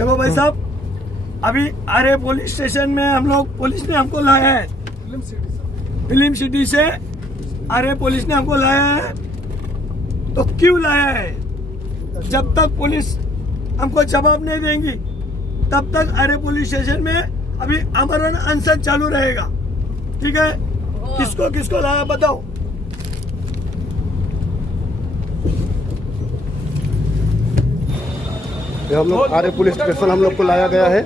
देखो भाई साहब, अभी आरे पुलिस स्टेशन में हम लोग, पुलिस ने हमको लाया है फिल्म सिटी से। आरे पुलिस ने हमको लाया है, तो क्यों लाया है? जब तक पुलिस हमको जवाब नहीं देंगी तब तक आरे पुलिस स्टेशन में अभी आमरण अनशन चालू रहेगा। ठीक है, किसको किसको लाया बताओ। हम लोग आरे पुलिस स्टेशन हम लोग को लाया गया है।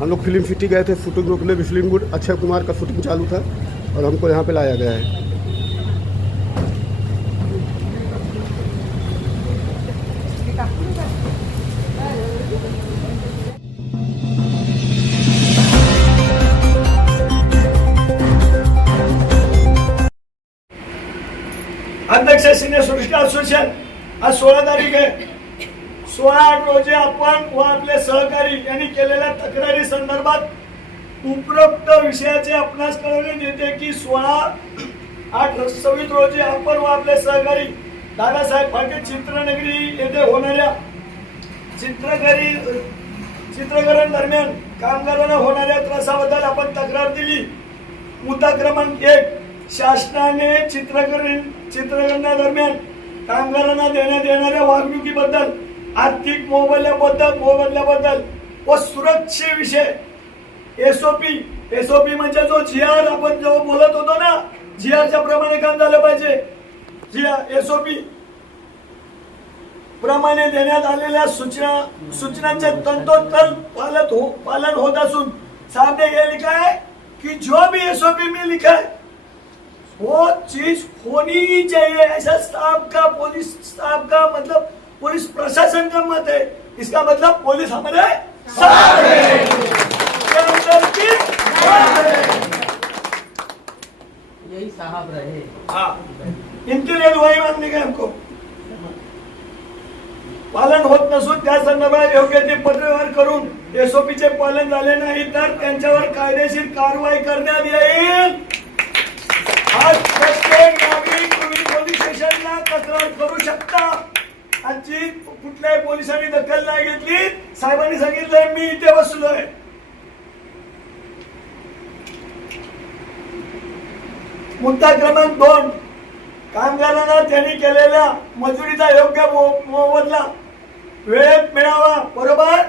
हम लोग फिल्म सिटी गए थे शूटिंग रोकने भी, फिल्म गुड अक्षय कुमार का शूटिंग चालू था और हमको यहाँ पे लाया गया है। अध्यक्ष सिने सृष्टी असोसिएशन आज 16 तारीख आहे। 16/8 रोजी आपण व आपले सहकारी यांनी केलेल्या तक्रारी संदर्भात उपरोक्त विषयाचे आपणास कळवण्यात येते की 16/8/26 रोजी आपण व आपले सहकारी दादासाहेब फाळके चित्रनगरी येथे होणाऱ्या चित्रकरण दरम्यान कामगारांना होणाऱ्या त्रासाबद्दल आपण तक्रार दिली। मुद्दा क्रमांक 1, शासनाने चित्रकरणादरम्यान कामगारांना देण्यात येणाऱ्या वागणुकीबद्दल, आर्थिक मोबदल्याबद्दल व सुरक्षेविषयी एसओपी म्हणजे जो जीआर आपण जो बोलत होतो ना, जीआरच्या प्रमाणे काम झालं पाहिजे। जीआर एसओपी प्रमाणे देण्यात आलेल्या सूचनांचे तंतोतंत पालन होत असून सामने ये लिखा है कि जो भी एसओपी में लिखा है वो चीज होनी ही चाहिए। ऐसा स्टाफ का, पुलिस स्टाफ का मतलब पुलिस प्रशासन का मत है। इसका मतलब पुलिस हमारे साथ है। यही साहब रहे। हाँ, इनके लिए दुआई मांगने का हमको पालन होत नसून त्या संदर्भात योग्य ते पत्रव्यवहार करून एसओपीचे पालन झाले नाही तर त्यांच्यावर कायदेशीर कारवाई करण्यात येईल। आज प्रत्येक नागरिक तुम्ही पोलीस स्टेशनला तक्रार करू शकता। आजची कुठल्याही पोलिसांनी दखल नाही घेतली, साहेबांनी सांगितलंय मी इथे बसलोय। मुद्दा क्रमांक 2, कामगारांना त्यांनी केलेल्या मजुरीचा योग्य मोबदला वेळेत मिळावा। बरोबर?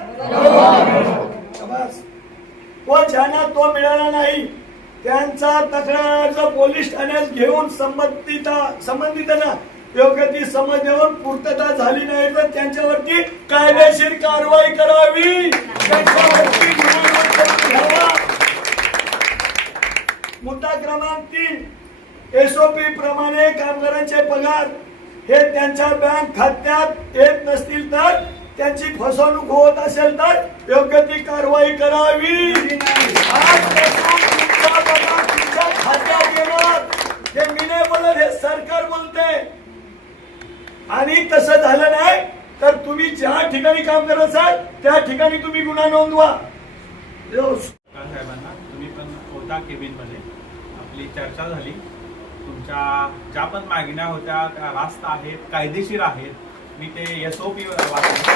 तो ज्यांना तो मिळाला नाही त्यांचा तक्रार अर्ज पोलीस ठाण्यात घेऊन संबंधितांना योग्य ती समज देऊन पूर्तता झाली नाही तर त्यांच्यावरती कायदेशीर कारवाई करावी, त्यांच्यावरती गुन्हा नोंद घ्यावा। मुद्दा क्रमांक 3, एसओपी प्रमाणे कामगारांचे पगार हे त्यांच्या बँक खात्यात येत नसतील तर, त्यांची फसवणूक होत असेल तर योग्य ती कारवाई करावी। खात्यात येणार हे मी नाही बोलत, हे सरकार बोलते। आणि तसं झालं नाही तर तुम्ही ज्या ठिकाणी काम करत असाल त्या ठिकाणी तुम्ही गुन्हा नोंदवा। साहेबांना तुम्ही पण होता केबिन मध्ये, आपली चर्चा झाली। तुमच्या ज्या पण मागण्या होत्या त्या रास्त आहेत, कायदेशीर आहेत। मी ते एसओपी वाचले,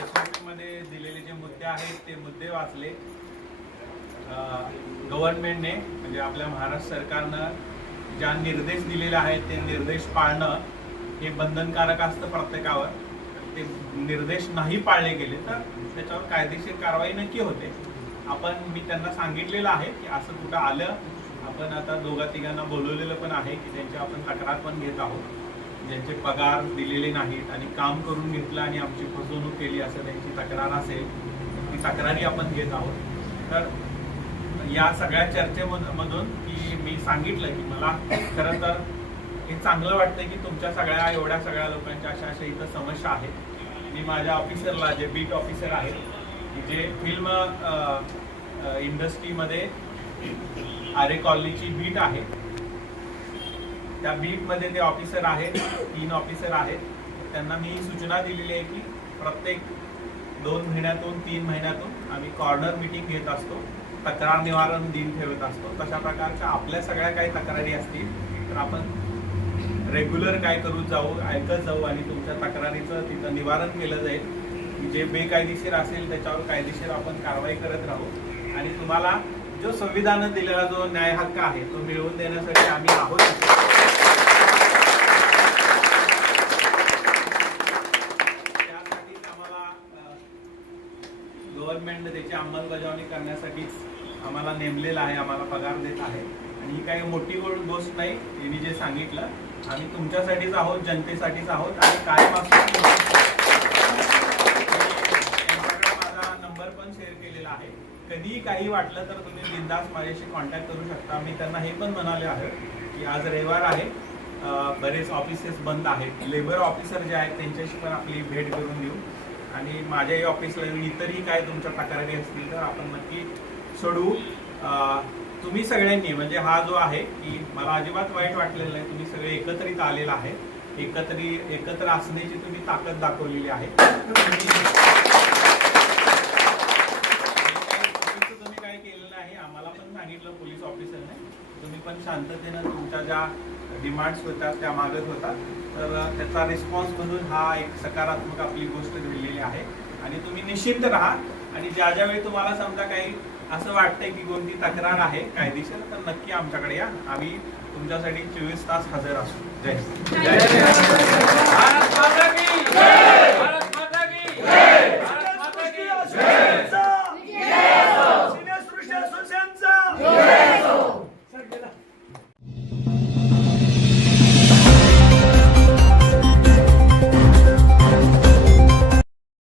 एसओपी मध्ये दिलेले जे मुद्दे आहेत ते मुद्दे वाचले। गव्हर्नमेंटने म्हणजे आपल्या महाराष्ट्र सरकारनं ज्या निर्देश दिलेले आहेत ते निर्देश पाळणं हे बंधनकारक असतं प्रत्येकावर। ते निर्देश नाही पाळले गेले तर त्याच्यावर कायदेशीर कारवाई नक्की होते। मी त्यांना सांगितलेलं आहे की असं कुठं आलं, आपण आता 2-3 बोलवलेलं पण आहे की त्यांची आपण तक्रार पण घेत आहोत। ज्यांचे पगार दिलेले नाहीत आणि काम करून घेतलं आणि आमची फसवणूक केली असं त्यांची तक्रार असेल, ती तक्रारी आपण घेत आहोत। तर या सगळ्या चर्चेमधून की मी सांगितलं की मला खरं तर हे चांगलं वाटतं की तुमच्या एवढ्या सगळ्या लोकांच्या अशा इथं समस्या आहेत। मी माझ्या ऑफिसरला, जे बीट ऑफिसर आहेत की जे फिल्म इंडस्ट्रीमध्ये आरे कॉलनीची बीट आहे, त्या बीटमध्ये ते ऑफिसर आहेत, 3 ऑफिसर आहेत। त्यांना मी सूचना दिलेली आहे की प्रत्येक 2 महिन्यातून 3 महिन्यातून आम्ही कॉर्नर मीटिंग घेत असतो, तक्रार निवारण दिन ठेवत असतो। तशा प्रकारच्या आपल्या सगळ्या काही तक्रारी असतील तर आपण रेग्युलर काय करू जाऊ ऐकत जाऊ आणि तुमच्या तक्रारीचं तिथं निवारण केलं जाईल. जे बेकायदेशीर असेल त्याच्यावर कायदेशीर आपण कारवाई करत राहू आणि तुम्हाला जो संविधानाने दिलेला जो न्याय हक्क आहे तो मिळवून देण्यासाठी आम्ही आहोत. त्यासाठीच आम्हाला गव्हर्नमेंटने त्याची अंमलबजावणी करण्यासाठी आम्हाला नेमलेलं आहे, आम्हाला पगार देत आहे आणि ही काही मोठी गोष्ट नाही. त्यांनी जे सांगितलं आम्ही तुमच्यासाठीच आहोत, जनतेसाठीच आहोत आणि कायम माझा नंबर पण शेअर केलेला आहे. कधीही काही वाटलं तर तुम्ही बिनधास्त माझ्याशी कॉन्टॅक्ट करू शकता. मी त्यांना हे पण म्हणाले आहे की आज रविवार आहे, बरेच ऑफिसेस बंद आहेत, लेबर ऑफिसर जे आहेत त्यांच्याशी पण आपली भेट करून देऊ आणि माझ्याही ऑफिसला येऊन इतरही काय तुमच्या तक्रारी असतील तर आपण नक्की सोडवू. तुम्ही सगळ्यांनी म्हणजे हा जो आहे की मला अजिबात वाईट वाटलेलं नाही, तुम्ही सगळे एकत्रित आलेला आहे, एकत्र असण्याची तुम्ही ताकद दाखवलेली आहे. तुम्ही काय केलेलं नाही, आम्हाला पण सांगितलं पोलीस ऑफिसरने, तुम्ही पण शांततेनं तुमच्या ज्या डिमांड्स होत्या त्या मागत होता, तर त्याचा रिस्पॉन्स म्हणून हा एक सकारात्मक आपली गोष्ट घडलेली आहे आणि तुम्ही निश्चिंत राहा आणि ज्या ज्यावेळी तुम्हाला समजा काही असं वाटतंय की कोणती तक्रार आहे कायदेशीर तर नक्की आमच्याकडे या, आम्ही तुमच्यासाठी 24 तास हजर असू. जय हिंद.